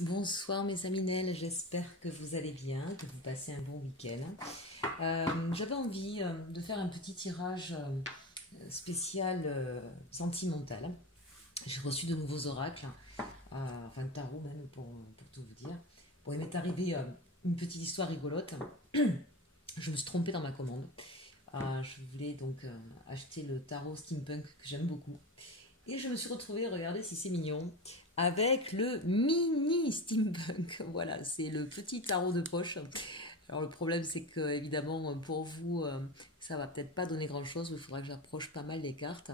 Bonsoir mes aminelles, j'espère que vous allez bien, que vous passez un bon week-end. J'avais envie de faire un petit tirage spécial sentimental. J'ai reçu de nouveaux oracles, enfin tarot même pour tout vous dire. Bon, il m'est arrivé une petite histoire rigolote. Je me suis trompée dans ma commande. Je voulais donc acheter le tarot steampunk que j'aime beaucoup. Et je me suis retrouvée, regardez si c'est mignon, avec le mini steampunk. Voilà, c'est le petit tarot de poche. Alors le problème c'est que évidemment pour vous ça va peut-être pas donner grand chose, il faudra que j'approche pas mal les cartes.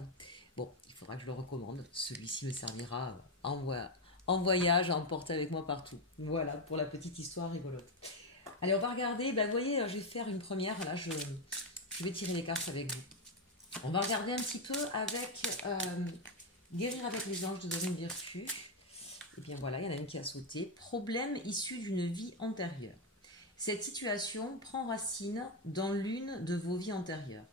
Bon, il faudra que je le recommande. Celui-ci me servira en voyage, à emporter avec moi partout. Voilà pour la petite histoire rigolote. Allez, on va regarder. Ben, vous voyez, je vais faire une première. Là, je vais tirer les cartes avec vous. On va regarder un petit peu avec Guérir avec les anges de Dorine Virtue. Et bien voilà, il y en a une qui a sauté. Problème issu d'une vie antérieure. Cette situation prend racine dans l'une de vos vies antérieures.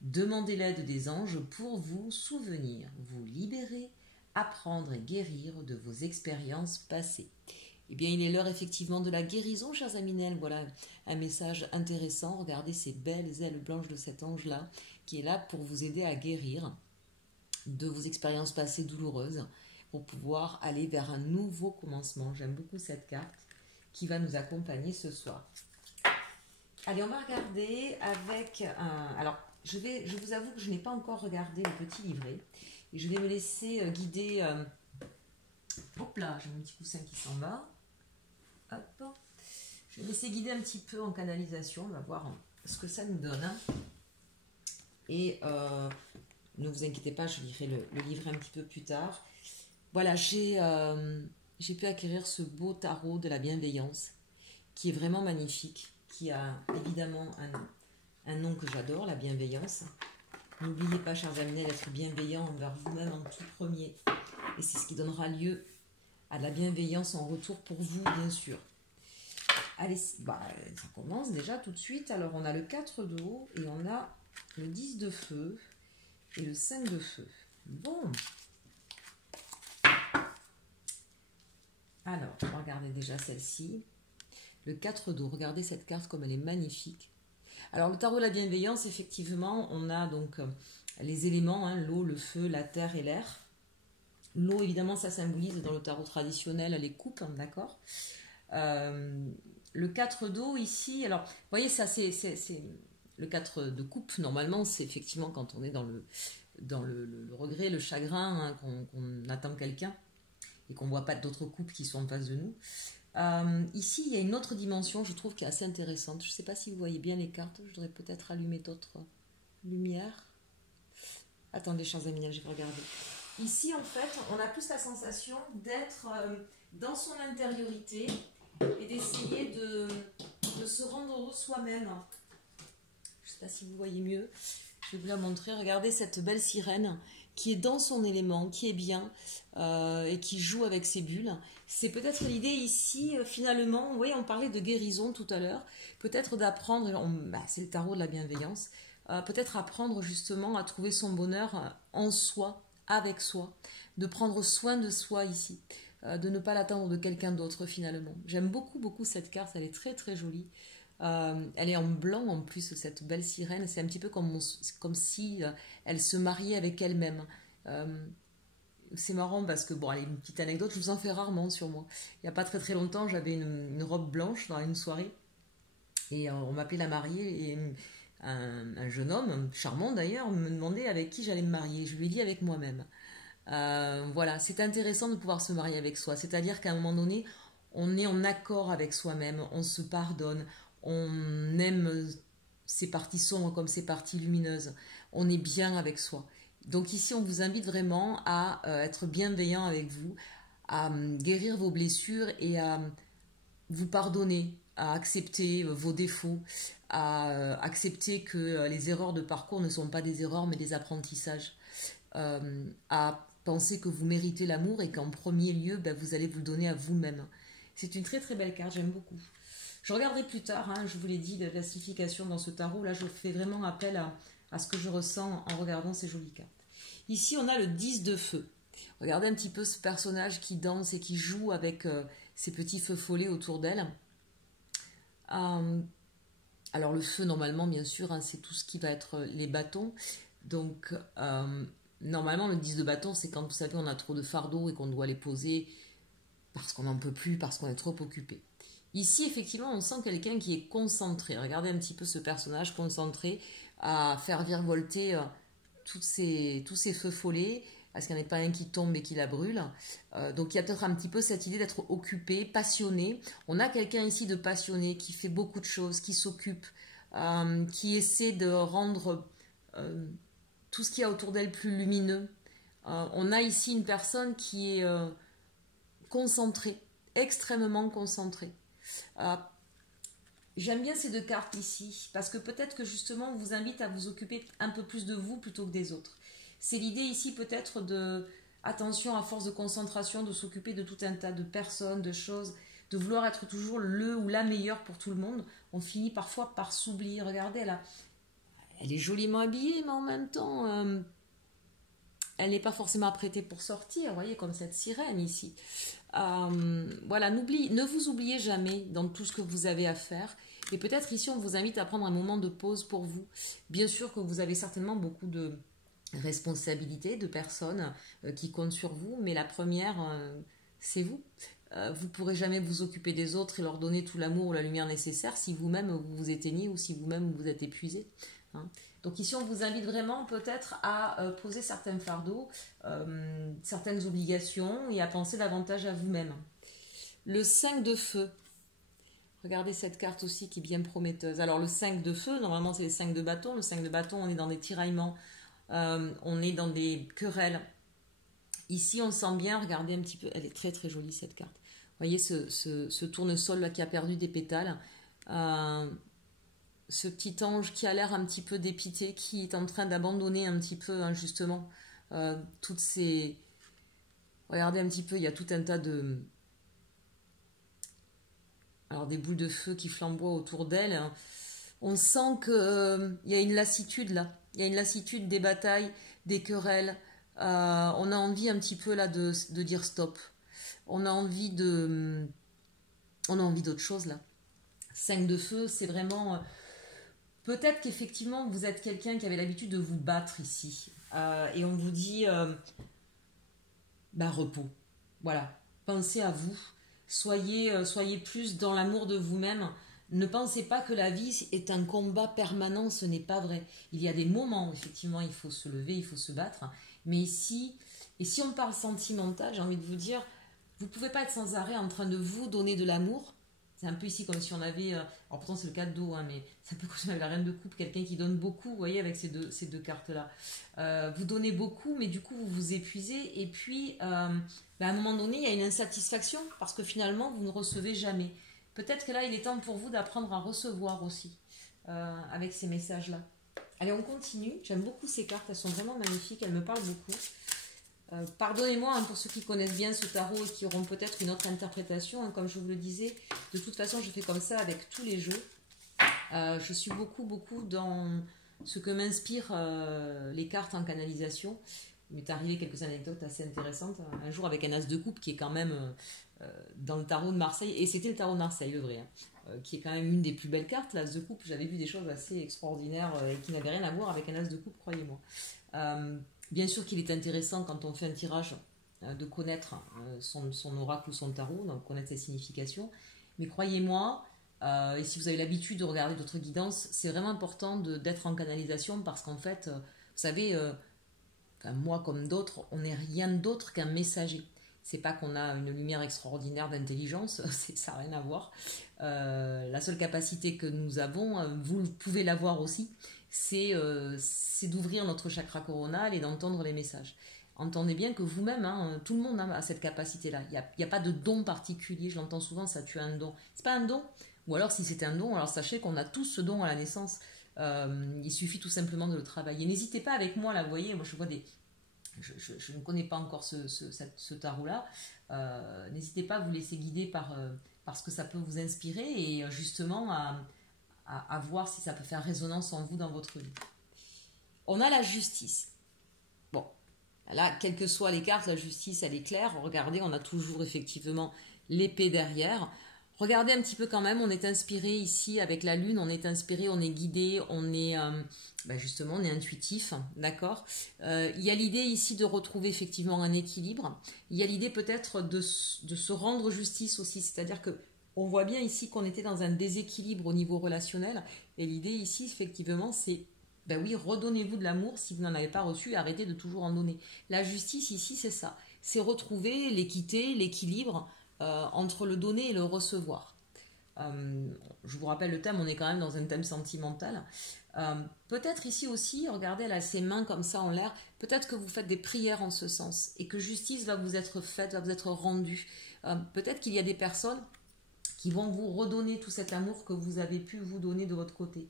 Demandez l'aide des anges pour vous souvenir, vous libérer, apprendre et guérir de vos expériences passées. Eh bien, il est l'heure effectivement de la guérison, chers aminelles. Voilà un message intéressant. Regardez ces belles ailes blanches de cet ange-là, qui est là pour vous aider à guérir de vos expériences passées douloureuses, pour pouvoir aller vers un nouveau commencement. J'aime beaucoup cette carte qui va nous accompagner ce soir. Allez, on va regarder avec un... Alors, je vous avoue que je n'ai pas encore regardé le petit livret. Et je vais me laisser guider... Hop là, j'ai mon petit coussin qui s'en va. Hop. Je vais me laisser guider un petit peu en canalisation. On va voir ce que ça nous donne. Et ne vous inquiétez pas, je lirai le livret un petit peu plus tard. Voilà, j'ai pu acquérir ce beau tarot de la bienveillance qui est vraiment magnifique, qui a évidemment un nom que j'adore, la bienveillance. N'oubliez pas, chers amis, d'être bienveillant envers vous-même en tout premier. Et c'est ce qui donnera lieu à de la bienveillance en retour pour vous, bien sûr. Allez, ça commence déjà tout de suite. Alors, on a le 4 de haut et on a le 10 de feu et le 5 de feu. Bon. Alors, on va regarder déjà celle-ci. Le 4 d'eau, regardez cette carte comme elle est magnifique. Alors, le tarot de la bienveillance, effectivement, on a donc les éléments, hein, l'eau, le feu, la terre et l'air. L'eau, évidemment, ça symbolise dans le tarot traditionnel les coupes, hein, d'accord. Le 4 d'eau, ici, alors, vous voyez, ça, c'est le 4 de coupe, normalement, c'est effectivement quand on est dans le regret, le chagrin, hein, qu'on attend quelqu'un et qu'on ne voit pas d'autres couples qui sont en face de nous. Ici, il y a une autre dimension, je trouve, qui est assez intéressante. Je ne sais pas si vous voyez bien les cartes. Je devrais peut-être allumer d'autres lumières. Attendez, chers amis, je vais regarder. Ici, en fait, on a plus la sensation d'être dans son intériorité et d'essayer de se rendre heureux soi-même. Je ne sais pas si vous voyez mieux. Je vais vous la montrer. Regardez cette belle sirène qui est dans son élément, qui est bien et qui joue avec ses bulles. C'est peut-être l'idée ici, finalement, vous voyez, on parlait de guérison tout à l'heure, peut-être d'apprendre, c'est le tarot de la bienveillance, peut-être apprendre justement à trouver son bonheur en soi, avec soi, de prendre soin de soi ici, de ne pas l'attendre de quelqu'un d'autre finalement. J'aime beaucoup, beaucoup cette carte, elle est très très jolie. Elle est en blanc en plus, cette belle sirène. C'est un petit peu comme si elle se mariait avec elle-même. C'est marrant parce que, bon, allez, une petite anecdote, je vous en fais rarement sur moi. Il n'y a pas très très longtemps, j'avais une robe blanche dans une soirée et on m'appelait la mariée et un jeune homme, charmant d'ailleurs, me demandait avec qui j'allais me marier. Je lui ai dit avec moi-même. Voilà, c'est intéressant de pouvoir se marier avec soi. C'est-à-dire qu'à un moment donné, on est en accord avec soi-même, on se pardonne, on aime ses parties sombres comme ses parties lumineuses, on est bien avec soi. Donc ici, on vous invite vraiment à être bienveillant avec vous, à guérir vos blessures et à vous pardonner, à accepter vos défauts, à accepter que les erreurs de parcours ne sont pas des erreurs mais des apprentissages, à penser que vous méritez l'amour et qu'en premier lieu, vous allez vous le donner à vous-même. C'est une très très belle carte, j'aime beaucoup. Je regarderai plus tard, hein, je vous l'ai dit, la signification dans ce tarot. Là, je fais vraiment appel à ce que je ressens en regardant ces jolies cartes. Ici, on a le 10 de feu. Regardez un petit peu ce personnage qui danse et qui joue avec ces petits feux follets autour d'elle. Alors le feu, normalement, bien sûr, hein, c'est tout ce qui va être les bâtons. Donc, normalement, le 10 de bâton, c'est quand, vous savez, on a trop de fardeaux et qu'on doit les poser parce qu'on n'en peut plus, parce qu'on est trop occupé. Ici, effectivement, on sent quelqu'un qui est concentré. Regardez un petit peu ce personnage concentré à faire virevolter tous ces feux follets, parce qu'il n'y en a pas un qui tombe et qui la brûle. Donc il y a peut-être un petit peu cette idée d'être occupé, passionné. On a quelqu'un ici de passionné, qui fait beaucoup de choses, qui s'occupe, qui essaie de rendre tout ce qu'il y a autour d'elle plus lumineux. On a ici une personne qui est concentrée, extrêmement concentrée. J'aime bien ces deux cartes ici, parce que peut-être que justement on vous invite à vous occuper un peu plus de vous plutôt que des autres. C'est l'idée ici peut-être de, attention, à force de concentration, de s'occuper de tout un tas de personnes, de choses, de vouloir être toujours le ou la meilleure pour tout le monde. On finit parfois par s'oublier. Regardez, elle est joliment habillée, mais en même temps, elle n'est pas forcément apprêtée pour sortir. Vous voyez, comme cette sirène ici. Voilà, ne vous oubliez jamais dans tout ce que vous avez à faire. Et peut-être ici, on vous invite à prendre un moment de pause pour vous. Bien sûr que vous avez certainement beaucoup de responsabilités, de personnes qui comptent sur vous, mais la première, c'est vous. Vous ne pourrez jamais vous occuper des autres et leur donner tout l'amour ou la lumière nécessaire si vous-même vous vous éteignez ou si vous-même vous êtes épuisé. Hein. Donc ici, on vous invite vraiment peut-être à poser certains fardeaux, certaines obligations et à penser davantage à vous-même. Le 5 de feu. Regardez cette carte aussi qui est bien prometteuse. Alors le 5 de feu, normalement c'est les 5 de bâton. Le 5 de bâton, on est dans des tiraillements, on est dans des querelles. Ici, on sent bien, regardez un petit peu, elle est très très jolie cette carte. Vous voyez ce tournesol là qui a perdu des pétales. Ce petit ange qui a l'air un petit peu dépité, qui est en train d'abandonner un petit peu, hein, justement, toutes ces... Regardez un petit peu, il y a tout un tas de... Alors, des boules de feu qui flamboient autour d'elle. Hein. On sent qu'il y a une lassitude, là. Il y a une lassitude des batailles, des querelles. On a envie un petit peu, là, de dire stop. On a envie d'autre chose, là. 5 de feu, c'est vraiment... Peut-être qu'effectivement, vous êtes quelqu'un qui avait l'habitude de vous battre ici. Et on vous dit, repos. Voilà, pensez à vous. Soyez plus dans l'amour de vous-même. Ne pensez pas que la vie est un combat permanent, ce n'est pas vrai. Il y a des moments où effectivement il faut se lever, il faut se battre. Mais ici, et si on parle sentimental, j'ai envie de vous dire, vous ne pouvez pas être sans arrêt en train de vous donner de l'amour. C'est un peu ici comme si on avait, alors pourtant c'est le cas de dos, hein, mais c'est un peu comme si on avait la reine de coupe, quelqu'un qui donne beaucoup, vous voyez, avec ces deux cartes-là. Vous donnez beaucoup, mais du coup vous vous épuisez, et puis à un moment donné, il y a une insatisfaction, parce que finalement vous ne recevez jamais. Peut-être que là, il est temps pour vous d'apprendre à recevoir aussi, avec ces messages-là. Allez, on continue. J'aime beaucoup ces cartes, elles sont vraiment magnifiques, elles me parlent beaucoup. Pardonnez-moi pour ceux qui connaissent bien ce tarot et qui auront peut-être une autre interprétation. Comme je vous le disais, de toute façon, je fais comme ça avec tous les jeux. Je suis beaucoup dans ce que m'inspirent les cartes en canalisation. Il m'est arrivé quelques anecdotes assez intéressantes. Un jour avec un as de coupe qui est quand même dans le tarot de Marseille. Et c'était le tarot de Marseille, le vrai. Qui est quand même une des plus belles cartes, l'as de coupe. J'avais vu des choses assez extraordinaires et qui n'avaient rien à voir avec un as de coupe, croyez-moi. Bien sûr qu'il est intéressant quand on fait un tirage de connaître son oracle ou son tarot, donc connaître ses significations. Mais croyez-moi, et si vous avez l'habitude de regarder d'autres guidances, c'est vraiment important d'être en canalisation parce qu'en fait, vous savez, moi comme d'autres, on n'est rien d'autre qu'un messager. C'est pas qu'on a une lumière extraordinaire d'intelligence, ça n'a rien à voir. La seule capacité que nous avons, vous pouvez l'avoir aussi, c'est d'ouvrir notre chakra coronal et d'entendre les messages. Entendez bien que vous-même, hein, tout le monde a cette capacité-là. Il n'y a pas de don particulier, je l'entends souvent, ça tu as un don. C'est pas un don, ou alors si c'est un don, alors sachez qu'on a tous ce don à la naissance. Il suffit tout simplement de le travailler. N'hésitez pas avec moi, là, vous voyez, moi je vois des... Je ne connais pas encore ce tarot-là. N'hésitez pas à vous laisser guider par ce que ça peut vous inspirer et justement à voir si ça peut faire résonance en vous dans votre vie. On a la justice. Bon, Là, quelles que soient les cartes, la justice, elle est claire. Regardez, on a toujours effectivement l'épée derrière. Regardez un petit peu quand même, on est inspiré ici avec la lune, on est inspiré, on est guidé, on est justement, on est intuitif, d'accord. Il y a l'idée ici de retrouver effectivement un équilibre. Il y a l'idée peut-être de se rendre justice aussi, c'est-à-dire que on voit bien ici qu'on était dans un déséquilibre au niveau relationnel. Et l'idée ici, effectivement, c'est ben oui, redonnez-vous de l'amour si vous n'en avez pas reçu et arrêtez de toujours en donner. La justice ici, c'est ça. C'est retrouver l'équité, l'équilibre entre le donner et le recevoir. Je vous rappelle le thème, on est quand même dans un thème sentimental. Peut-être ici aussi, regardez, elle a ses mains comme ça en l'air, peut-être que vous faites des prières en ce sens et que justice va vous être faite, va vous être rendue. Peut-être qu'il y a des personnes qui vont vous redonner tout cet amour que vous avez pu vous donner de votre côté.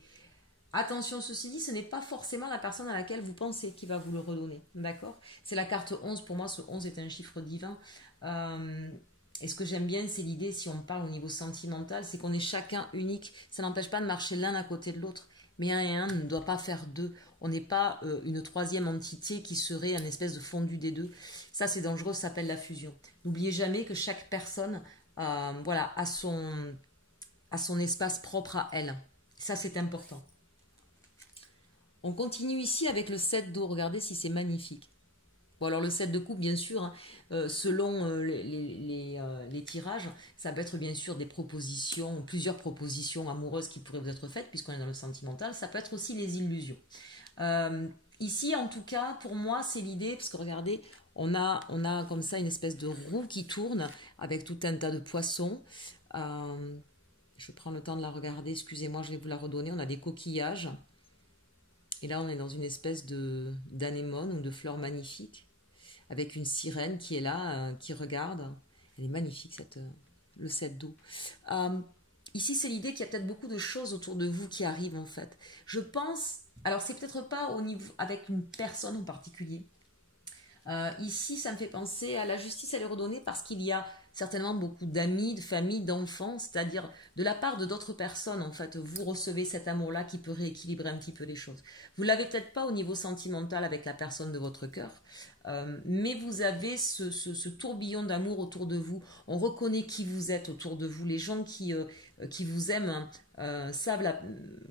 Attention, ceci dit, ce n'est pas forcément la personne à laquelle vous pensez qui va vous le redonner, d'accord? C'est la carte 11, pour moi ce 11 est un chiffre divin. Et ce que j'aime bien, c'est l'idée, si on parle au niveau sentimental, c'est qu'on est chacun unique. Ça n'empêche pas de marcher l'un à côté de l'autre. Mais un et un ne doit pas faire deux. On n'est pas une troisième entité qui serait un espèce de fondu des deux. Ça, c'est dangereux, ça s'appelle la fusion. N'oubliez jamais que chaque personne voilà, a son espace propre à elle. Ça, c'est important. On continue ici avec le 7 d'eau. Regardez si c'est magnifique. Bon, alors le 7 de coupe, bien sûr, hein, selon les tirages, ça peut être bien sûr des propositions, plusieurs propositions amoureuses qui pourraient vous être faites, puisqu'on est dans le sentimental. Ça peut être aussi les illusions. Ici, en tout cas, pour moi, c'est l'idée, parce que regardez, on a comme ça une espèce de roue qui tourne avec tout un tas de poissons. Je prends le temps de la regarder, excusez-moi, je vais vous la redonner. On a des coquillages. Et là, on est dans une espèce d'anémone ou de fleur magnifique, avec une sirène qui est là, qui regarde. Elle est magnifique, le 7 d'eau. Ici, c'est l'idée qu'il y a peut-être beaucoup de choses autour de vous qui arrivent, en fait. Je pense, alors c'est peut-être pas au niveau avec une personne en particulier. Ici, ça me fait penser à la justice, elle est redonnée parce qu'il y a certainement beaucoup d'amis, de familles, d'enfants, c'est-à-dire de la part de d'autres personnes, en fait, vous recevez cet amour-là qui peut rééquilibrer un petit peu les choses. Vous l'avez peut-être pas au niveau sentimental avec la personne de votre cœur, mais vous avez ce tourbillon d'amour autour de vous. On reconnaît qui vous êtes autour de vous. Les gens qui vous aiment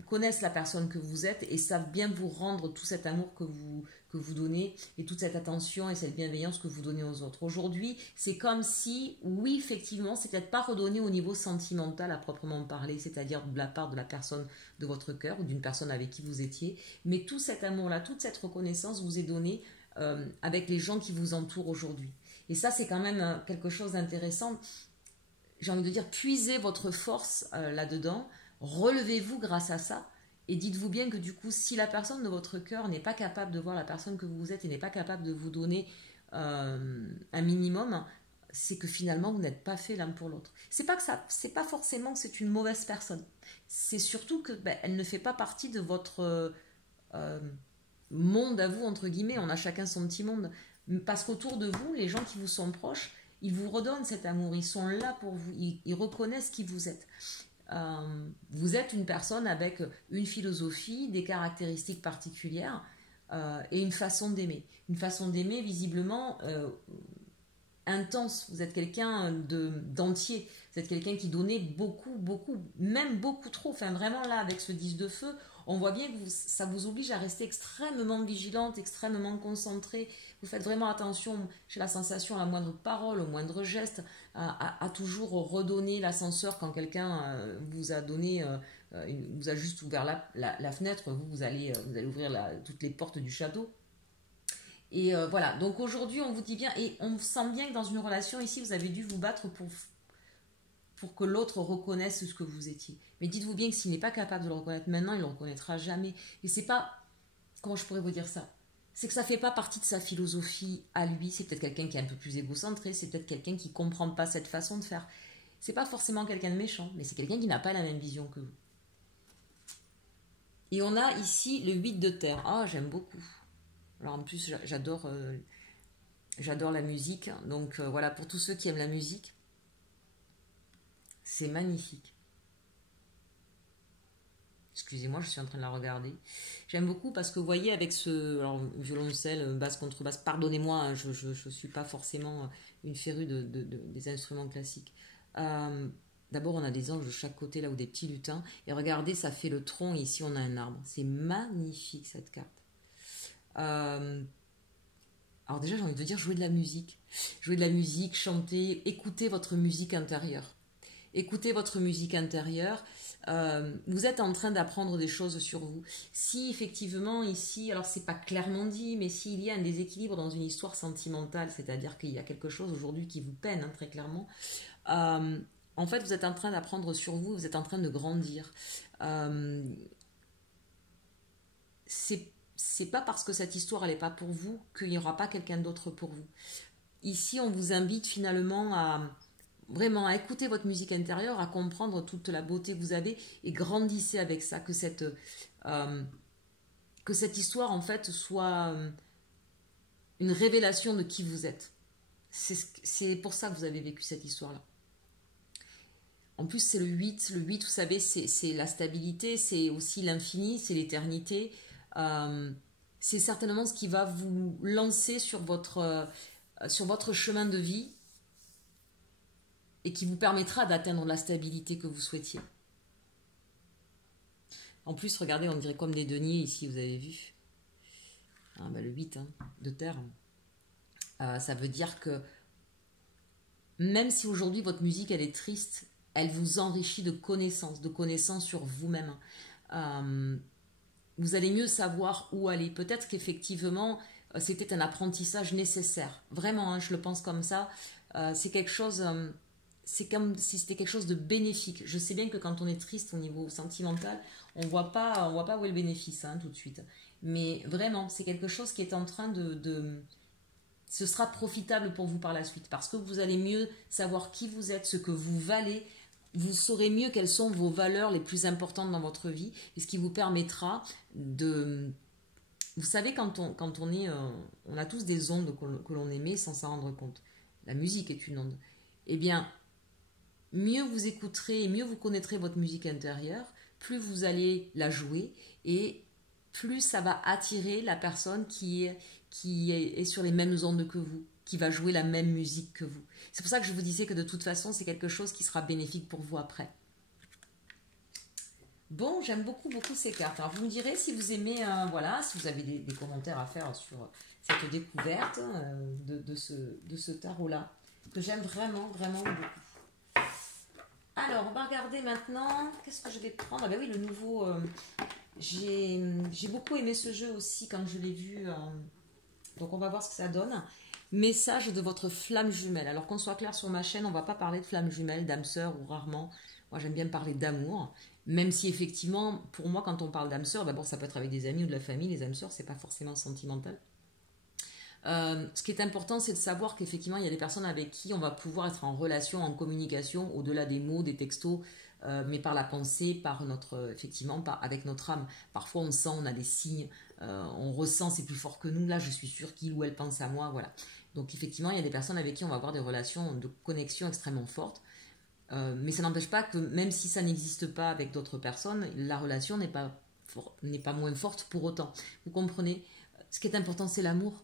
connaissent la personne que vous êtes et savent bien vous rendre tout cet amour que vous donnez et toute cette attention et cette bienveillance que vous donnez aux autres. Aujourd'hui, c'est comme si, oui, effectivement, c'est peut-être pas redonné au niveau sentimental à proprement parler, c'est-à-dire de la part de la personne de votre cœur ou d'une personne avec qui vous étiez, mais tout cet amour-là, toute cette reconnaissance vous est donnée avec les gens qui vous entourent aujourd'hui. Et ça, c'est quand même quelque chose d'intéressant. J'ai envie de dire, puisez votre force là-dedans, relevez-vous grâce à ça, et dites-vous bien que du coup, si la personne de votre cœur n'est pas capable de voir la personne que vous êtes et n'est pas capable de vous donner un minimum, c'est que finalement, vous n'êtes pas fait l'un pour l'autre. C'est pas forcément que c'est une mauvaise personne. C'est surtout que elle ne fait pas partie de votre monde à vous, entre guillemets. On a chacun son petit monde. Parce qu'autour de vous, les gens qui vous sont proches, ils vous redonnent cet amour. Ils sont là pour vous. Ils reconnaissent qui vous êtes. Vous êtes une personne avec une philosophie, des caractéristiques particulières et une façon d'aimer. Une façon d'aimer visiblement intense. Vous êtes quelqu'un d'entier. Vous êtes quelqu'un qui donnait beaucoup, beaucoup, même beaucoup trop. Enfin, vraiment là, avec ce 10 de feu, on voit bien que ça vous oblige à rester extrêmement vigilante, extrêmement concentrée. Vous faites vraiment attention, j'ai la sensation, à la moindre parole, au moindre geste, à toujours redonner l'ascenseur quand quelqu'un vous a donné, vous a juste ouvert la fenêtre, vous allez ouvrir toutes les portes du château. Et voilà, donc aujourd'hui on vous dit bien, et on sent bien que dans une relation ici, vous avez dû vous battre pour que l'autre reconnaisse ce que vous étiez. Mais dites-vous bien que s'il n'est pas capable de le reconnaître maintenant, il ne le reconnaîtra jamais. Et c'est pas, comment je pourrais vous dire ça? C'est que ça ne fait pas partie de sa philosophie à lui. C'est peut-être quelqu'un qui est un peu plus égocentré, c'est peut-être quelqu'un qui ne comprend pas cette façon de faire. C'est pas forcément quelqu'un de méchant, mais c'est quelqu'un qui n'a pas la même vision que vous. Et on a ici le 8 de terre. Ah, j'aime beaucoup. Alors en plus, j'adore la musique. Donc voilà, pour tous ceux qui aiment la musique, c'est magnifique. Excusez-moi, je suis en train de la regarder. J'aime beaucoup parce que vous voyez avec ce alors, violoncelle, basse, contrebasse, pardonnez-moi, hein, je ne suis pas forcément une férue des instruments classiques. Euh, D'abord, on a des anges de chaque côté, là, ou des petits lutins. Et regardez, ça fait le tronc, et ici, on a un arbre. C'est magnifique, cette carte. Alors déjà, j'ai envie de dire, jouer de la musique. Jouer de la musique, chanter, écoutez votre musique intérieure. Écoutez votre musique intérieure. Vous êtes en train d'apprendre des choses sur vous. Si effectivement ici, alors c'est pas clairement dit, mais s'il y a un déséquilibre dans une histoire sentimentale, c'est-à-dire qu'il y a quelque chose aujourd'hui qui vous peine, hein, très clairement, en fait vous êtes en train d'apprendre sur vous, vous êtes en train de grandir. Euh, c'est pas parce que cette histoire elle n'est pas pour vous qu'il n'y aura pas quelqu'un d'autre pour vous. Ici, on vous invite finalement à vraiment à écouter votre musique intérieure, à comprendre toute la beauté que vous avez et grandissez avec ça, euh, que cette histoire en fait soit une révélation de qui vous êtes. C'est pour ça que vous avez vécu cette histoire-là. En plus, c'est le 8. Le 8, vous savez, c'est la stabilité, c'est aussi l'infini, c'est l'éternité. C'est certainement ce qui va vous lancer sur votre chemin de vie et qui vous permettra d'atteindre la stabilité que vous souhaitiez. En plus, regardez, on dirait comme des deniers ici, vous avez vu. Ah, bah, le 8 hein, de terre. Ça veut dire que même si aujourd'hui votre musique elle est triste, elle vous enrichit de connaissances sur vous-même. Vous allez mieux savoir où aller. Peut-être qu'effectivement, c'était un apprentissage nécessaire. Vraiment, hein, je le pense comme ça. C'est quelque chose... c'est comme si c'était quelque chose de bénéfique. Je sais bien que quand on est triste au niveau sentimental, on voit pas où est le bénéfice hein, tout de suite. Mais vraiment, c'est quelque chose qui est en train ce sera profitable pour vous par la suite parce que vous allez mieux savoir qui vous êtes, ce que vous valez. Vous saurez mieux quelles sont vos valeurs les plus importantes dans votre vie et ce qui vous permettra de... Vous savez, quand on est... on a tous des ondes que l'on émet sans s'en rendre compte. La musique est une onde. Eh bien, mieux vous écouterez et mieux vous connaîtrez votre musique intérieure, plus vous allez la jouer et plus ça va attirer la personne qui est sur les mêmes ondes que vous, qui va jouer la même musique que vous. C'est pour ça que je vous disais que de toute façon, c'est quelque chose qui sera bénéfique pour vous après. Bon, j'aime beaucoup ces cartes. Alors, vous me direz si vous aimez, voilà, si vous avez des commentaires à faire sur cette découverte de ce tarot-là, que j'aime vraiment beaucoup. Alors, on va regarder maintenant, qu'est-ce que je vais prendre? Ah ben oui, le nouveau, j'ai beaucoup aimé ce jeu aussi quand je l'ai vu, donc on va voir ce que ça donne. Message de votre flamme jumelle. Alors qu'on soit clair sur ma chaîne, on ne va pas parler de flamme jumelle, d'âme sœur ou rarement. Moi j'aime bien parler d'amour, même si effectivement, pour moi quand on parle d'âme sœur, d'abord ça peut être avec des amis ou de la famille, les âmes sœurs c'est pas forcément sentimental. Ce qui est important, c'est de savoir qu'effectivement, il y a des personnes avec qui on va pouvoir être en relation, en communication, au-delà des mots, des textos, mais par la pensée, effectivement, avec notre âme. Parfois, on sent, on a des signes, on ressent, c'est plus fort que nous. Là, je suis sûre qu'il ou elle pense à moi, voilà. Donc, effectivement, il y a des personnes avec qui on va avoir des relations de connexion extrêmement fortes. Mais ça n'empêche pas que, même si ça n'existe pas avec d'autres personnes, la relation n'est pas moins forte pour autant. Vous comprenez? Ce qui est important, c'est l'amour.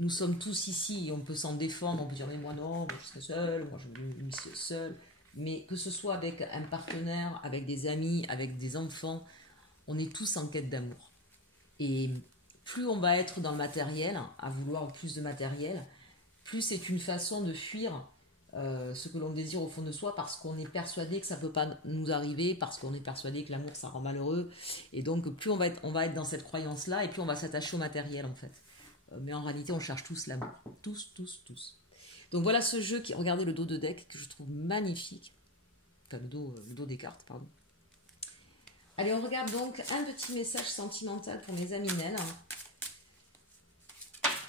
Nous sommes tous ici, on peut s'en défendre, on peut dire mais moi non, moi je serai seule, moi je me suis seule. Mais que ce soit avec un partenaire, avec des amis, avec des enfants, on est tous en quête d'amour. Et plus on va être dans le matériel, à vouloir plus de matériel, plus c'est une façon de fuir ce que l'on désire au fond de soi parce qu'on est persuadé que ça ne peut pas nous arriver, parce qu'on est persuadé que l'amour ça rend malheureux. Et donc plus on va être dans cette croyance-là et plus on va s'attacher au matériel en fait. Mais en réalité, on cherche tous l'amour. Tous. Donc voilà ce jeu qui... Regardez le dos de deck que je trouve magnifique. Enfin, le dos des cartes, pardon. Allez, on regarde donc un petit message sentimental pour mes amis Nel.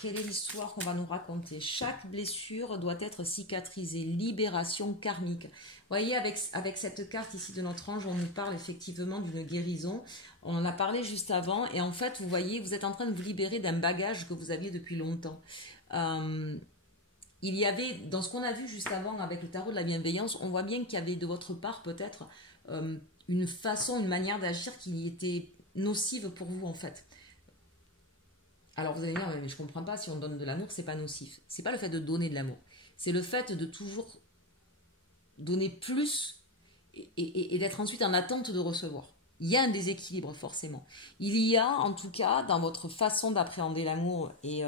Quelle est l'histoire qu'on va nous raconter? Chaque blessure doit être cicatrisée. Libération karmique. Vous voyez, avec cette carte ici de notre ange, on nous parle effectivement d'une guérison. On en a parlé juste avant. Et en fait, vous voyez, vous êtes en train de vous libérer d'un bagage que vous aviez depuis longtemps. Il y avait, dans ce qu'on a vu juste avant avec le tarot de la bienveillance, on voit bien qu'il y avait de votre part peut-être une façon, une manière d'agir qui était nocive pour vous en fait. Alors vous allez dire, mais je comprends pas, si on donne de l'amour, c'est pas nocif. C'est pas le fait de donner de l'amour, c'est le fait de toujours donner plus et d'être ensuite en attente de recevoir. Il y a un déséquilibre forcément. Il y a en tout cas dans votre façon d'appréhender l'amour et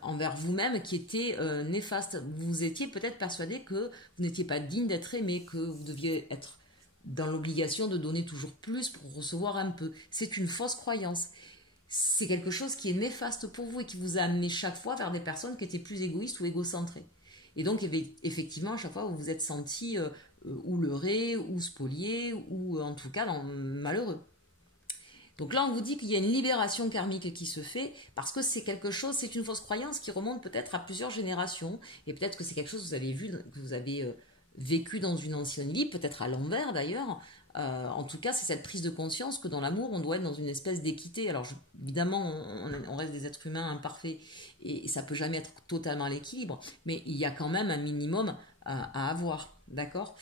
envers vous-même qui était néfaste. Vous étiez peut-être persuadé que vous n'étiez pas digne d'être aimé, que vous deviez être dans l'obligation de donner toujours plus pour recevoir un peu. C'est une fausse croyance. C'est quelque chose qui est néfaste pour vous et qui vous a amené chaque fois vers des personnes qui étaient plus égoïstes ou égocentrées. Et donc, effectivement, à chaque fois, vous vous êtes senti ou leurré, ou spolié, ou en tout cas malheureux. Donc là, on vous dit qu'il y a une libération karmique qui se fait parce que c'est quelque chose, c'est une fausse croyance qui remonte peut-être à plusieurs générations. Et peut-être que c'est quelque chose que vous avez vu, que vous avez vécu dans une ancienne vie, peut-être à l'envers d'ailleurs. En tout cas, c'est cette prise de conscience que dans l'amour, on doit être dans une espèce d'équité. Alors évidemment, on reste des êtres humains imparfaits et ça peut jamais être totalement à l'équilibre, mais il y a quand même un minimum à avoir, d'accord.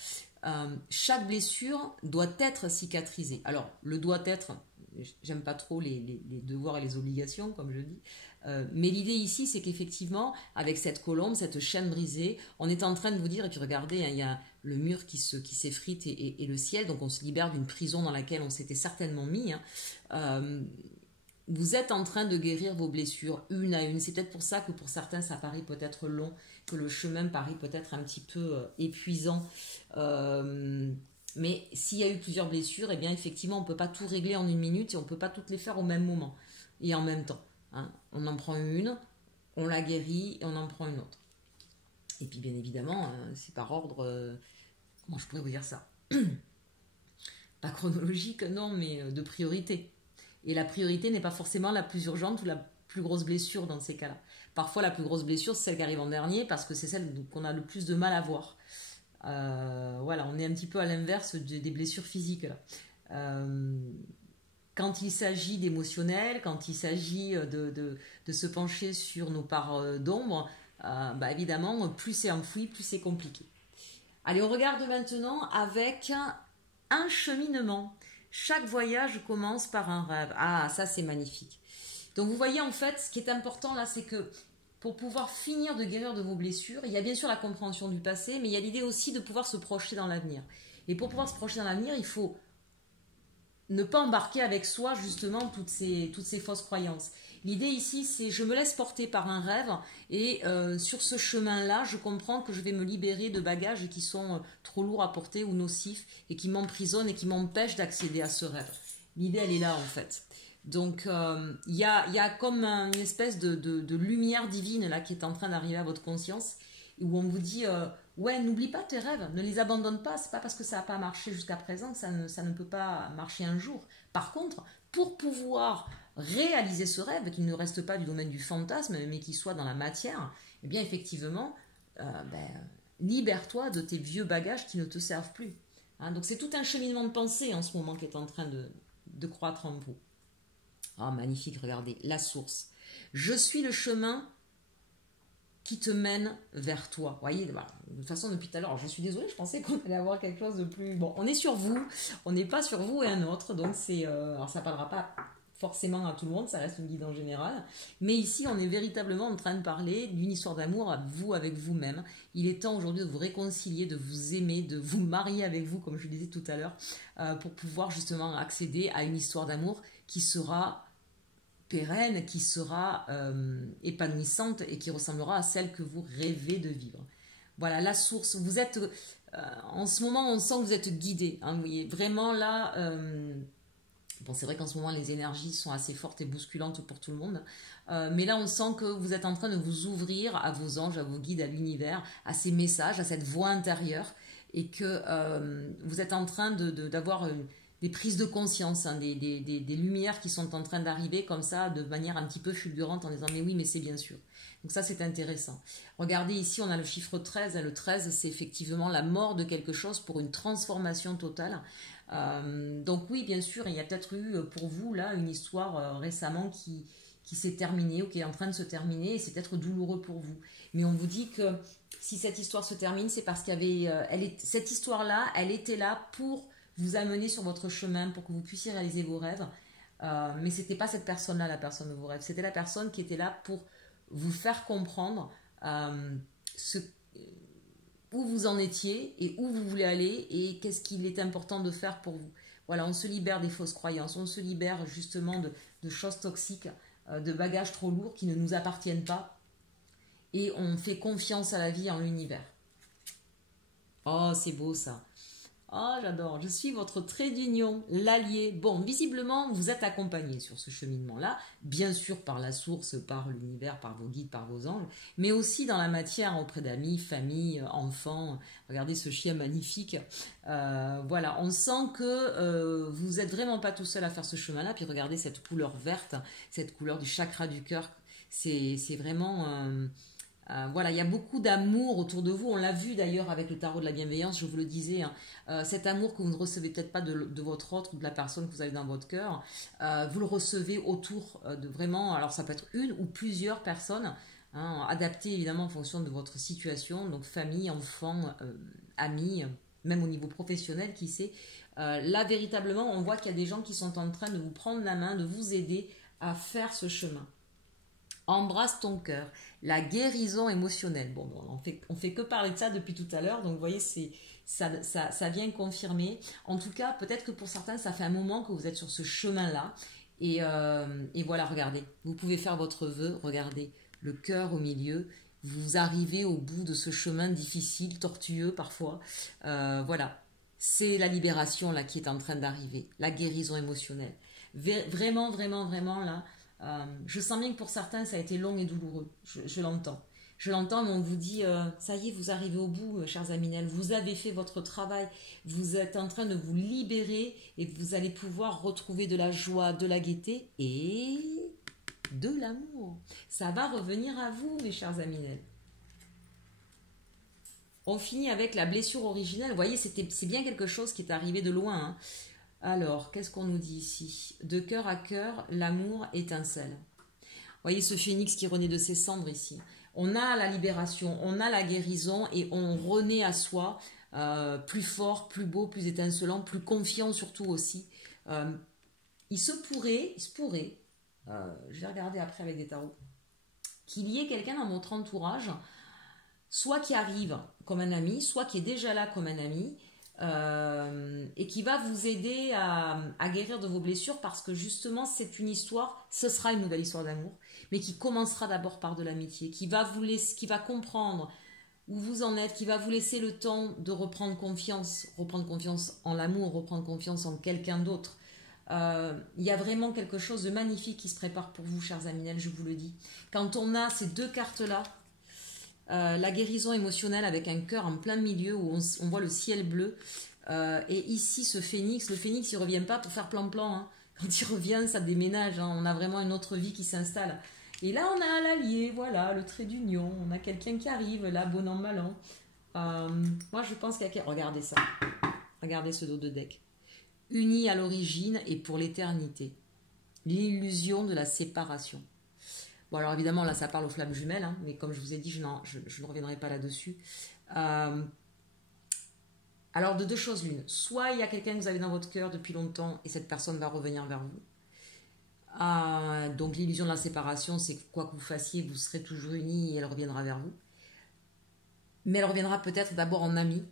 Chaque blessure doit être cicatrisée. Alors, le doit être, j'aime pas trop les devoirs et les obligations, comme je dis, mais l'idée ici, c'est qu'effectivement, avec cette colombe, cette chaîne brisée, on est en train de vous dire, et puis regardez, hein, il y a le mur qui s'effrite et le ciel, donc on se libère d'une prison dans laquelle on s'était certainement mis. Hein. Vous êtes en train de guérir vos blessures une à une. C'est peut-être pour ça que pour certains, ça paraît peut-être long, que le chemin paraît peut-être un petit peu épuisant. Mais s'il y a eu plusieurs blessures, eh bien effectivement, on ne peut pas tout régler en une minute et on ne peut pas toutes les faire au même moment et en même temps. Hein. On en prend une, on la guérit et on en prend une autre. Et puis bien évidemment, c'est par ordre, comment je pourrais vous dire ça? Pas chronologique, non, mais de priorité. Et la priorité n'est pas forcément la plus urgente ou la plus grosse blessure dans ces cas-là. Parfois, la plus grosse blessure, c'est celle qui arrive en dernier parce que c'est celle qu'on a le plus de mal à voir. Voilà, on est un petit peu à l'inverse des blessures physiques. Là. Quand il s'agit d'émotionnel, quand il s'agit de se pencher sur nos parts d'ombre, évidemment, plus c'est enfoui, plus c'est compliqué. Allez, on regarde maintenant avec un cheminement. Chaque voyage commence par un rêve. Ah, ça c'est magnifique. Donc vous voyez en fait, ce qui est important là, c'est que pour pouvoir finir de guérir de vos blessures, il y a bien sûr la compréhension du passé, mais il y a l'idée aussi de pouvoir se projeter dans l'avenir. Et pour pouvoir se projeter dans l'avenir, il faut ne pas embarquer avec soi justement toutes ces fausses croyances. L'idée ici, c'est je me laisse porter par un rêve et sur ce chemin-là, je comprends que je vais me libérer de bagages qui sont trop lourds à porter ou nocifs et qui m'emprisonnent et qui m'empêchent d'accéder à ce rêve. L'idée, elle est là en fait. Donc, il y a comme une espèce de lumière divine là qui est en train d'arriver à votre conscience où on vous dit ouais, n'oublie pas tes rêves, ne les abandonne pas, c'est pas parce que ça n'a pas marché jusqu'à présent que ça ne peut pas marcher un jour. Par contre, pour pouvoir réaliser ce rêve, qui ne reste pas du domaine du fantasme, mais qui soit dans la matière, eh bien effectivement, libère-toi de tes vieux bagages qui ne te servent plus. Hein, donc c'est tout un cheminement de pensée en ce moment qui est en train de croître en vous. Ah, magnifique, regardez, la source. Je suis le chemin qui te mène vers toi. Vous voyez, voilà. De toute façon, depuis tout à l'heure, je suis désolée, je pensais qu'on allait avoir quelque chose de plus... Bon, on est sur vous, on n'est pas sur vous et un autre, donc c'est... alors, ça ne parlera pas forcément à tout le monde, ça reste une guide en général, mais ici, on est véritablement en train de parler d'une histoire d'amour à vous, avec vous-même. Il est temps aujourd'hui de vous réconcilier, de vous aimer, de vous marier avec vous, comme je le disais tout à l'heure, pour pouvoir justement accéder à une histoire d'amour qui sera pérenne, qui sera épanouissante et qui ressemblera à celle que vous rêvez de vivre. Voilà, la source. Vous êtes, en ce moment, on sent que vous êtes guidé. Hein, vous voyez, vraiment là, bon, c'est vrai qu'en ce moment, les énergies sont assez fortes et bousculantes pour tout le monde. Mais là, on sent que vous êtes en train de vous ouvrir à vos anges, à vos guides, à l'univers, à ces messages, à cette voix intérieure. Et que vous êtes en train d'avoir... des prises de conscience, hein, des lumières qui sont en train d'arriver comme ça, de manière un petit peu fulgurante en disant mais oui, mais c'est bien sûr. Donc ça, c'est intéressant. Regardez ici, on a le chiffre 13. Le 13, c'est effectivement la mort de quelque chose pour une transformation totale. Donc oui, bien sûr, il y a peut-être eu pour vous là une histoire récemment qui s'est terminée ou qui est en train de se terminer et c'est peut-être douloureux pour vous. Mais on vous dit que si cette histoire se termine, c'est parce qu'il y avait... cette histoire-là, elle était là pour vous amener sur votre chemin pour que vous puissiez réaliser vos rêves. Mais ce n'était pas cette personne-là, la personne de vos rêves. C'était la personne qui était là pour vous faire comprendre ce, où vous en étiez et où vous voulez aller et qu'est-ce qu'il est important de faire pour vous. Voilà, on se libère des fausses croyances, on se libère justement de choses toxiques, de bagages trop lourds qui ne nous appartiennent pas et on fait confiance à la vie, en l'univers. Oh, c'est beau ça. Oh, j'adore. Je suis votre trait d'union, l'allié. Bon, visiblement, vous êtes accompagné sur ce cheminement-là, bien sûr par la source, par l'univers, par vos guides, par vos anges, mais aussi dans la matière auprès d'amis, famille, enfants. Regardez ce chien magnifique. Voilà, on sent que vous n'êtes vraiment pas tout seul à faire ce chemin-là. Puis regardez cette couleur verte, cette couleur du chakra du cœur. C'est vraiment... voilà, il y a beaucoup d'amour autour de vous. On l'a vu d'ailleurs avec le tarot de la bienveillance, je vous le disais. Cet amour que vous ne recevez peut-être pas de votre autre ou de la personne que vous avez dans votre cœur, vous le recevez autour de vraiment. Alors ça peut être une ou plusieurs personnes, hein, adaptées évidemment en fonction de votre situation, donc famille, enfants, amis, même au niveau professionnel, qui sait. Là, véritablement, on voit qu'il y a des gens qui sont en train de vous prendre la main, de vous aider à faire ce chemin. Embrasse ton cœur, la guérison émotionnelle. Bon, on fait que parler de ça depuis tout à l'heure, donc vous voyez, ça vient confirmer. En tout cas, peut-être que pour certains, ça fait un moment que vous êtes sur ce chemin-là. Et voilà, regardez, vous pouvez faire votre vœu, regardez, le cœur au milieu. Vous arrivez au bout de ce chemin difficile, tortueux parfois. Voilà, c'est la libération là qui est en train d'arriver, la guérison émotionnelle. Vraiment, vraiment, vraiment là. Je sens bien que pour certains, ça a été long et douloureux. Je l'entends. Je l'entends, mais on vous dit, ça y est, vous arrivez au bout, chers Aminel. Vous avez fait votre travail. Vous êtes en train de vous libérer et vous allez pouvoir retrouver de la joie, de la gaieté et de l'amour. Ça va revenir à vous, mes chers Aminel. On finit avec la blessure originelle. Vous voyez, c'est bien quelque chose qui est arrivé de loin, hein. Alors, qu'est-ce qu'on nous dit ici? De cœur à cœur, l'amour étincelle. Vous voyez ce phénix qui renaît de ses cendres ici. On a la libération, on a la guérison et on renaît à soi plus fort, plus beau, plus étincelant, plus confiant surtout aussi. Il se pourrait, je vais regarder après avec des tarots, qu'il y ait quelqu'un dans votre entourage, soit qui arrive comme un ami, soit qui est déjà là comme un ami, et qui va vous aider à guérir de vos blessures parce que justement c'est une histoire, ce sera une nouvelle histoire d'amour, mais qui commencera d'abord par de l'amitié, qui va comprendre où vous en êtes, qui va vous laisser le temps de reprendre confiance en l'amour, reprendre confiance en quelqu'un d'autre. Il y a vraiment quelque chose de magnifique qui se prépare pour vous, chers Aminel, je vous le dis. Quand on a ces deux cartes-là, la guérison émotionnelle avec un cœur en plein milieu où on voit le ciel bleu. Et ici, le phénix, il ne revient pas pour faire plan-plan. Hein. Quand il revient, ça déménage. Hein. On a vraiment une autre vie qui s'installe. Et là, on a l'allié, voilà, le trait d'union. On a quelqu'un qui arrive, là, bon an, mal an. Moi, je pense qu'il y a... Regardez ça. Regardez ce dos de deck. Unis à l'origine et pour l'éternité. L'illusion de la séparation. Bon, alors évidemment, là, ça parle aux flammes jumelles, hein, mais comme je vous ai dit, je ne reviendrai pas là-dessus. Alors, de deux choses l'une. Soit il y a quelqu'un que vous avez dans votre cœur depuis longtemps et cette personne va revenir vers vous. Donc, l'illusion de la séparation, c'est que quoi que vous fassiez, vous serez toujours unis et elle reviendra vers vous. Mais elle reviendra peut-être d'abord en ami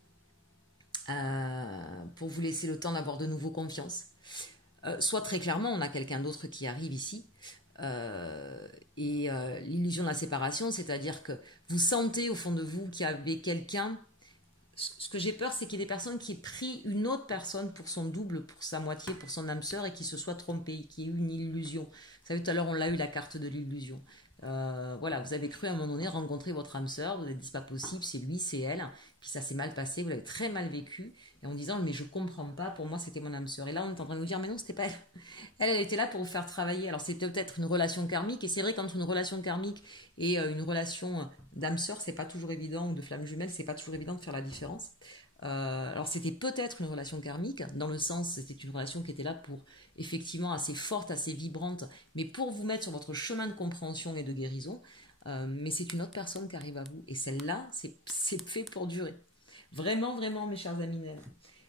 pour vous laisser le temps d'avoir de nouveau confiance. Soit très clairement, on a quelqu'un d'autre qui arrive ici. L'illusion de la séparation, c'est-à-dire que vous sentez au fond de vous qu'il y avait quelqu'un. Ce que j'ai peur, c'est qu'il y ait des personnes qui aient pris une autre personne pour son double, pour sa moitié, pour son âme sœur et qui se soient trompées, qui ait eu une illusion. Vous savez, tout à l'heure, on l'a eu la carte de l'illusion. Voilà, vous avez cru à un moment donné rencontrer votre âme sœur, vous avez dit c'est pas possible, c'est lui, c'est elle, puis ça s'est mal passé, vous l'avez très mal vécu, et en disant mais je comprends pas, pour moi c'était mon âme sœur. Et là on est en train de vous dire mais non, c'était pas elle. Elle était là pour vous faire travailler. Alors c'était peut-être une relation karmique, et c'est vrai qu'entre une relation karmique et une relation d'âme sœur, c'est pas toujours évident, ou de flamme jumelle, c'est pas toujours évident de faire la différence. Alors c'était peut-être une relation karmique, dans le sens c'était une relation qui était là pour effectivement assez forte, assez vibrante, mais pour vous mettre sur votre chemin de compréhension et de guérison, mais c'est une autre personne qui arrive à vous, et celle-là, c'est fait pour durer. Vraiment, vraiment, mes chers Aminel.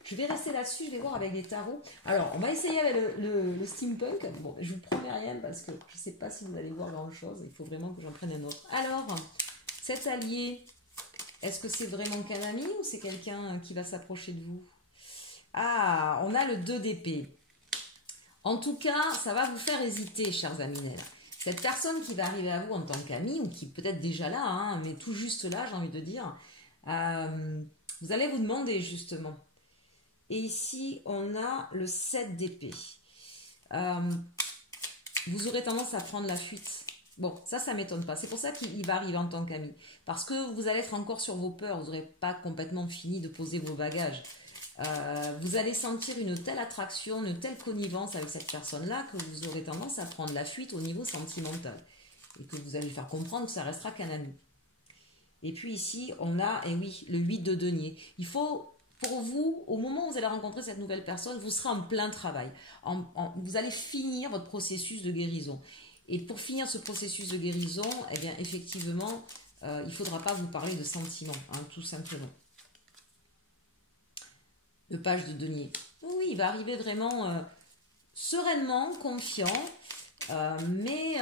Je vais rester là-dessus, je vais voir avec les tarots. Alors, on va essayer avec le steampunk. Bon, je vous promets rien parce que je ne sais pas si vous allez voir grand-chose. Il faut vraiment que j'en prenne un autre. Alors, cet allié, est-ce que c'est vraiment qu'un ami ou c'est quelqu'un qui va s'approcher de vous? Ah, on a le 2 d'épée. En tout cas, ça va vous faire hésiter, chers Aminel. Cette personne qui va arriver à vous en tant qu'ami, ou qui est peut-être déjà là, hein, mais tout juste là, j'ai envie de dire, vous allez vous demander justement. Et ici, on a le 7 d'épée. Vous aurez tendance à prendre la fuite. Bon, ça ne m'étonne pas. C'est pour ça qu'il va arriver en tant qu'ami. Parce que vous allez être encore sur vos peurs. Vous n'aurez pas complètement fini de poser vos bagages. Vous allez sentir une telle attraction, une telle connivence avec cette personne-là que vous aurez tendance à prendre la fuite au niveau sentimental. Et que vous allez faire comprendre que ça restera qu'un ami. Et puis ici, on a, eh oui, le 8 de denier. Il faut... Pour vous, au moment où vous allez rencontrer cette nouvelle personne, vous serez en plein travail. Vous allez finir votre processus de guérison. Et pour finir ce processus de guérison, eh bien, effectivement, il ne faudra pas vous parler de sentiments, hein, tout simplement. Le page de denier. Oui, il va arriver vraiment sereinement, confiant, mais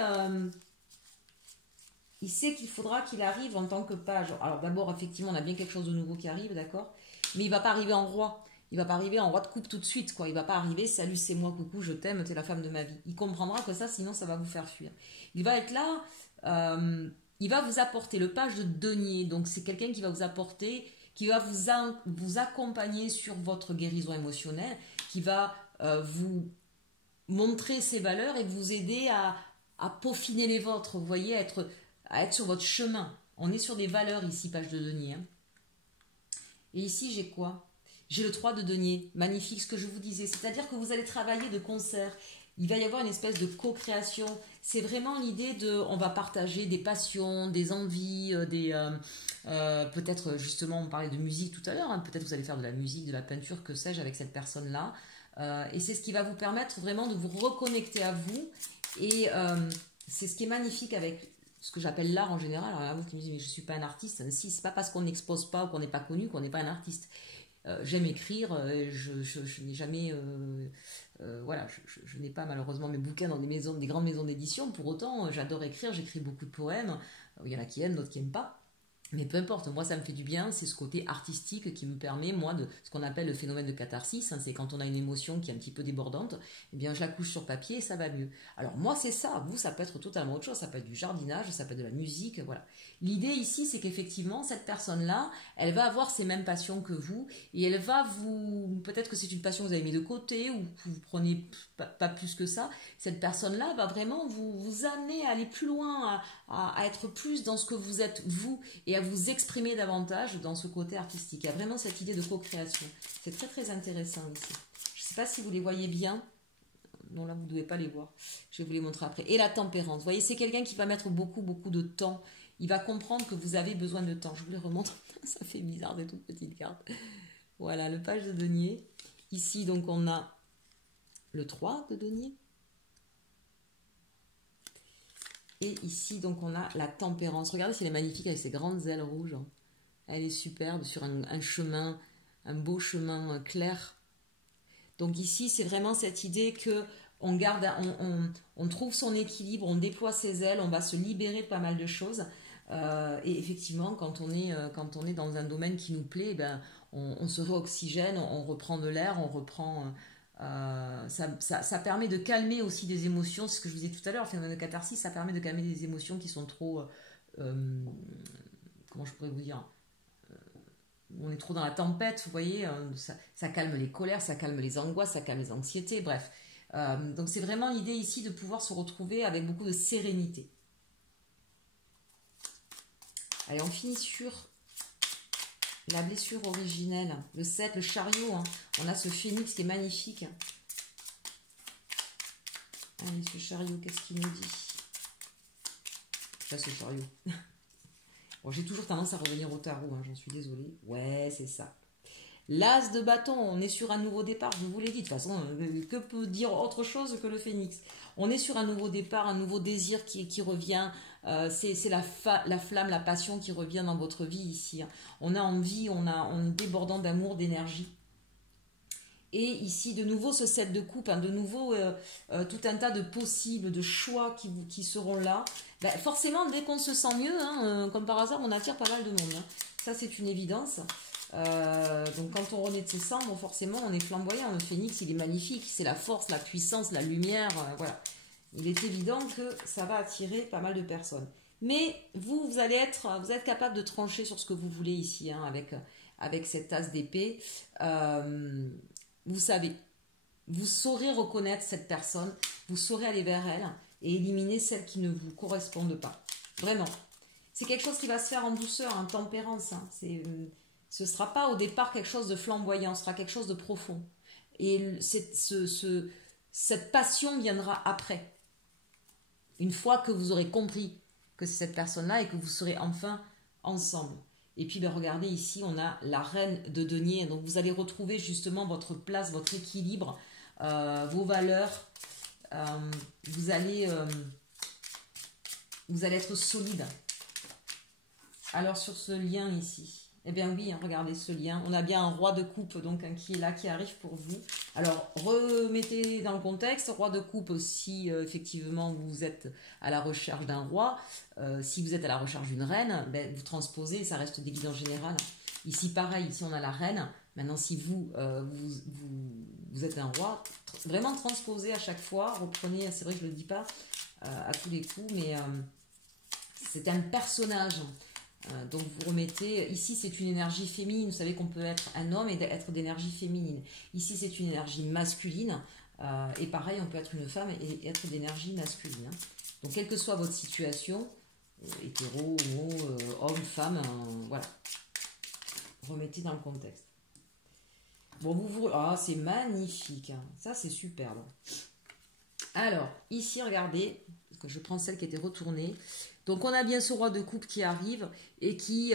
il sait qu'il faudra qu'il arrive en tant que page. Alors d'abord, effectivement, on a bien quelque chose de nouveau qui arrive, d'accord ? Mais il ne va pas arriver en roi. Il ne va pas arriver en roi de coupe tout de suite, quoi. Il ne va pas arriver, salut, c'est moi, coucou, je t'aime, t'es la femme de ma vie. Il comprendra que ça, sinon, ça va vous faire fuir. Il va être là, il va vous apporter le page de denier. Donc, c'est quelqu'un qui va vous apporter, qui va vous accompagner sur votre guérison émotionnelle, qui va vous montrer ses valeurs et vous aider à peaufiner les vôtres, vous voyez, à être sur votre chemin. On est sur des valeurs ici, page de denier, hein. Et ici, j'ai quoi? J'ai le 3 de denier. Magnifique, ce que je vous disais. C'est-à-dire que vous allez travailler de concert. Il va y avoir une espèce de co-création. C'est vraiment l'idée de... On va partager des passions, des envies, peut-être, justement, on parlait de musique tout à l'heure. Hein, peut-être vous allez faire de la musique, de la peinture, que sais-je, avec cette personne-là. Et c'est ce qui va vous permettre vraiment de vous reconnecter à vous. Et c'est ce qui est magnifique avec... ce que j'appelle l'art en général. Alors, vous qui me dites, mais je ne suis pas un artiste. Si, c'est pas parce qu'on n'expose pas ou qu'on n'est pas connu qu'on n'est pas un artiste. J'aime écrire, je n'ai jamais... voilà, je n'ai pas malheureusement mes bouquins dans des grandes maisons d'édition. Pour autant, j'adore écrire, j'écris beaucoup de poèmes. Il y en a qui aiment, d'autres qui n'aiment pas. Mais peu importe, moi ça me fait du bien, c'est ce côté artistique qui me permet, moi, de ce qu'on appelle le phénomène de catharsis, hein, c'est quand on a une émotion qui est un petit peu débordante, eh bien je la couche sur papier et ça va mieux. Alors moi c'est ça, vous ça peut être totalement autre chose, ça peut être du jardinage, ça peut être de la musique, voilà. L'idée ici c'est qu'effectivement cette personne-là, elle va avoir ces mêmes passions que vous et elle va vous, peut-être que c'est une passion que vous avez mis de côté ou que vous prenez pas plus que ça, cette personne-là va vraiment vous amener à aller plus loin, à être plus dans ce que vous êtes vous et à vous exprimer davantage dans ce côté artistique. Il y a vraiment cette idée de co-création. C'est très très intéressant ici. Je ne sais pas si vous les voyez bien. Non, là vous ne devez pas les voir. Je vais vous les montrer après. Et la tempérance. Vous voyez, c'est quelqu'un qui va mettre beaucoup de temps. Il va comprendre que vous avez besoin de temps. Je vous les remontre. Ça fait bizarre des toutes petites cartes. Voilà, le page de denier. Ici, donc, on a le 3 de denier. Et ici, donc, on a la tempérance. Regardez, elle est magnifique avec ses grandes ailes rouges. Elle est superbe sur un chemin, un beau chemin clair. Donc ici, c'est vraiment cette idée que on garde, on trouve son équilibre, on déploie ses ailes, on va se libérer de pas mal de choses. Et effectivement, quand on est dans un domaine qui nous plaît, ben, on se réoxygène, on reprend de l'air, on reprend... ça permet de calmer aussi des émotions, c'est ce que je vous disais tout à l'heure, le phénomène de catharsis, ça permet de calmer des émotions qui sont trop, comment je pourrais vous dire, on est trop dans la tempête, vous voyez, ça calme les colères, ça calme les angoisses, ça calme les anxiétés, bref. Donc c'est vraiment l'idée ici de pouvoir se retrouver avec beaucoup de sérénité. Allez, on finit sur la blessure originelle, le 7, le chariot, hein. On a ce phénix qui est magnifique. Allez, ce chariot, qu'est-ce qu'il nous dit? Là, ce chariot. Bon, j'ai toujours tendance à revenir au tarot, hein, j'en suis désolée. Ouais, c'est ça. L'as de bâton, on est sur un nouveau départ, je vous l'ai dit. De toute façon, que peut dire autre chose que le phénix? On est sur un nouveau départ, un nouveau désir qui revient. C'est la flamme, la passion qui revient dans votre vie ici. On a envie, on est débordant d'amour, d'énergie. Et ici, de nouveau, ce 7 de coupe, hein, de nouveau, tout un tas de possibles, de choix qui seront là. Ben, forcément, dès qu'on se sent mieux, hein, comme par hasard, on attire pas mal de monde. Hein. Ça, c'est une évidence. Donc, quand on renaît de ses cendres, forcément, on est flamboyant. Le phénix, il est magnifique. C'est la force, la puissance, la lumière. Voilà. Il est évident que ça va attirer pas mal de personnes. Mais vous êtes capable de trancher sur ce que vous voulez ici, hein, avec cette as d'épée. Vous savez, vous saurez reconnaître cette personne, vous saurez aller vers elle et éliminer celles qui ne vous correspondent pas. Vraiment. C'est quelque chose qui va se faire en douceur, en tempérance. Hein. Ce ne sera pas au départ quelque chose de flamboyant, ce sera quelque chose de profond. Et cette passion viendra après. Une fois que vous aurez compris que c'est cette personne-là et que vous serez enfin ensemble. Et puis, ben, regardez, ici, on a la reine de denier. Donc, vous allez retrouver justement votre place, votre équilibre, vos valeurs. Vous allez être solide. Alors, sur ce lien ici, eh bien oui, hein, regardez ce lien. On a bien un roi de coupe donc hein, qui est là, qui arrive pour vous. Alors, remettez dans le contexte, roi de coupe, si effectivement vous êtes à la recherche d'un roi, si vous êtes à la recherche d'une reine, ben, vous transposez, ça reste des guides en général. Ici, pareil, ici on a la reine. Maintenant, si vous êtes un roi, vraiment transposez à chaque fois, reprenez, c'est vrai que je ne le dis pas à tous les coups, mais c'est un personnage. Donc vous remettez, ici c'est une énergie féminine, vous savez qu'on peut être un homme et être d'énergie féminine. Ici c'est une énergie masculine, et pareil on peut être une femme et être d'énergie masculine. Hein. Donc quelle que soit votre situation, hétéro, homo, homme, femme, voilà. Remettez dans le contexte. Bon, ah, c'est magnifique, hein. Ça c'est superbe. Alors, ici regardez, je prends celle qui était retournée. Donc on a bien ce roi de coupe qui arrive et qui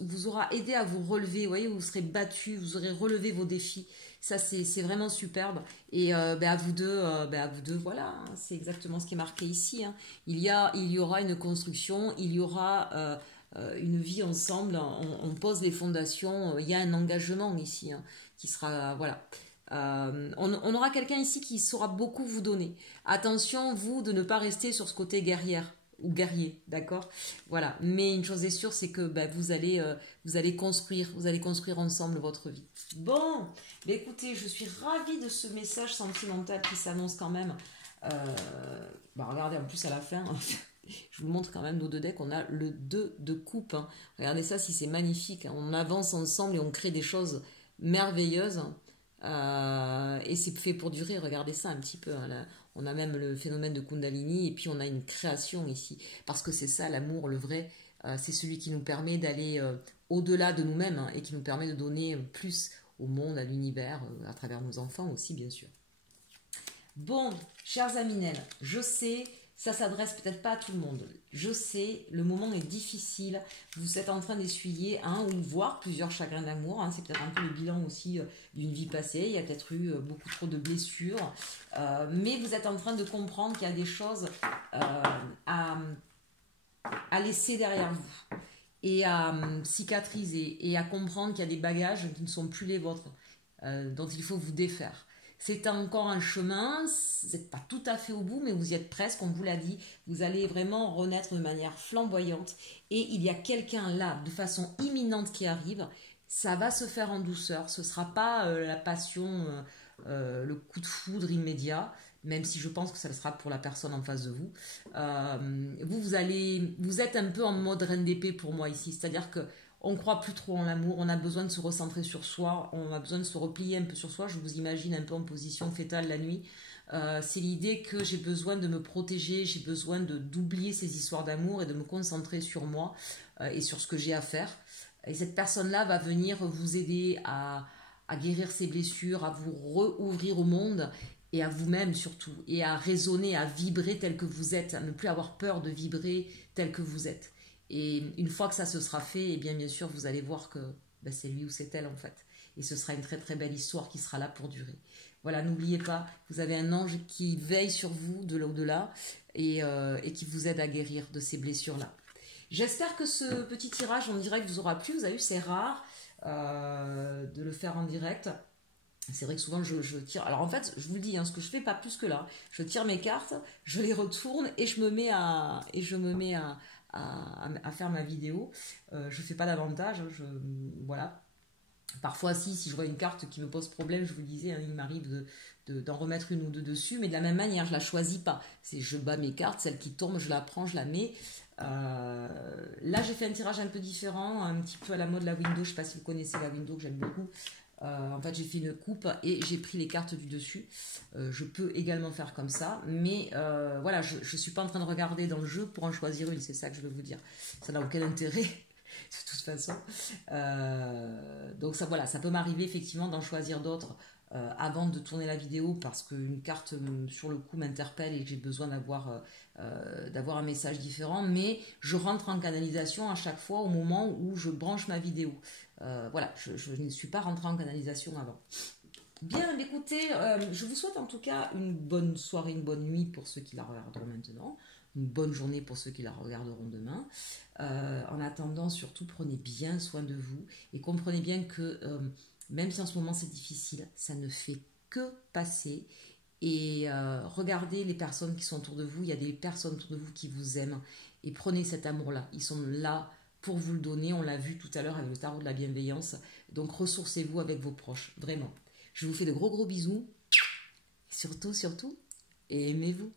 vous aura aidé à vous relever. Vous voyez, vous serez battu, vous aurez relevé vos défis. Ça c'est vraiment superbe. Et à vous deux, voilà, hein, c'est exactement ce qui est marqué ici. Hein. Il y aura une construction, il y aura une vie ensemble. On pose les fondations. Il y a un engagement ici hein, qui sera voilà. On aura quelqu'un ici qui saura beaucoup vous donner. Attention, vous, de ne pas rester sur ce côté guerrière ou guerrier, d'accord? Voilà. Mais une chose est sûre, c'est que vous allez construire ensemble votre vie. Bon, écoutez, je suis ravie de ce message sentimental qui s'annonce quand même. Regardez, en plus à la fin, je vous montre quand même nos deux decks. On a le 2 de coupe. Hein. Regardez ça, si c'est magnifique. Hein. On avance ensemble et on crée des choses merveilleuses. Et c'est fait pour durer, regardez ça un petit peu hein, là. On a même le phénomène de Kundalini et puis on a une création ici parce que c'est ça l'amour, le vrai c'est celui qui nous permet d'aller au-delà de nous-mêmes hein, et qui nous permet de donner plus au monde, à l'univers à travers nos enfants aussi bien sûr. Bon, chers Aminel, je sais, ça s'adresse peut-être pas à tout le monde. Je sais, le moment est difficile. Vous êtes en train d'essuyer un ou voire plusieurs chagrins d'amour. Hein. C'est peut-être un peu le bilan aussi d'une vie passée. Il y a peut-être eu beaucoup trop de blessures. Mais vous êtes en train de comprendre qu'il y a des choses à laisser derrière vous. Et à cicatriser. Et à comprendre qu'il y a des bagages qui ne sont plus les vôtres. Dont il faut vous défaire. C'est encore un chemin, vous n'êtes pas tout à fait au bout, mais vous y êtes presque, on vous l'a dit. Vous allez vraiment renaître de manière flamboyante. Et il y a quelqu'un là, de façon imminente qui arrive. Ça va se faire en douceur. Ce ne sera pas la passion, le coup de foudre immédiat, même si je pense que ça sera pour la personne en face de vous. Vous êtes un peu en mode reine d'épée pour moi ici. C'est-à-dire que on ne croit plus trop en l'amour, on a besoin de se recentrer sur soi, on a besoin de se replier un peu sur soi. Je vous imagine un peu en position fétale la nuit. C'est l'idée que j'ai besoin de me protéger, j'ai besoin d'oublier ces histoires d'amour et de me concentrer sur moi et sur ce que j'ai à faire. Et cette personne-là va venir vous aider à guérir ses blessures, à vous rouvrir au monde et à vous-même surtout, et à résonner, à vibrer tel que vous êtes, à ne plus avoir peur de vibrer tel que vous êtes. Et une fois que ça se sera fait, eh bien sûr, vous allez voir que c'est lui ou c'est elle en fait. Et ce sera une très très belle histoire qui sera là pour durer. Voilà, n'oubliez pas, vous avez un ange qui veille sur vous de l'au-delà et qui vous aide à guérir de ces blessures-là. J'espère que ce petit tirage en direct vous aura plu. Vous avez vu, c'est rare de le faire en direct. C'est vrai que souvent je tire. Alors en fait, je vous le dis, hein, ce que je fais pas plus que là. Je tire mes cartes, je les retourne et je me mets à faire ma vidéo. Je fais pas davantage. Voilà. Parfois, si je vois une carte qui me pose problème, je vous le disais, hein, il m'arrive d'en remettre une ou deux dessus, mais de la même manière, je la choisis pas. C'est je bats mes cartes, celle qui tombe, je la prends, je la mets. Là, j'ai fait un tirage un peu différent, un petit peu à la mode la window. Je sais pas si vous connaissez la window que j'aime beaucoup. En fait, j'ai fait une coupe et j'ai pris les cartes du dessus. Je peux également faire comme ça, mais voilà, je ne suis pas en train de regarder dans le jeu pour en choisir une, c'est ça que je veux vous dire. Ça n'a aucun intérêt, de toute façon. Donc ça, voilà, ça peut m'arriver effectivement d'en choisir d'autres avant de tourner la vidéo parce qu'une carte sur le coup m'interpelle et que j'ai besoin d'avoir un message différent, mais je rentre en canalisation à chaque fois au moment où je branche ma vidéo. Voilà, je ne suis pas rentrée en canalisation avant. Bien, écoutez, je vous souhaite en tout cas une bonne soirée, une bonne nuit pour ceux qui la regarderont maintenant, une bonne journée pour ceux qui la regarderont demain. En attendant, surtout, prenez bien soin de vous et comprenez bien que même si en ce moment c'est difficile, ça ne fait que passer. Et regardez les personnes qui sont autour de vous, il y a des personnes autour de vous qui vous aiment et prenez cet amour-là. Ils sont là pour vous le donner, on l'a vu tout à l'heure avec le tarot de la bienveillance. Donc ressourcez-vous avec vos proches, vraiment. Je vous fais de gros bisous. Surtout, aimez-vous.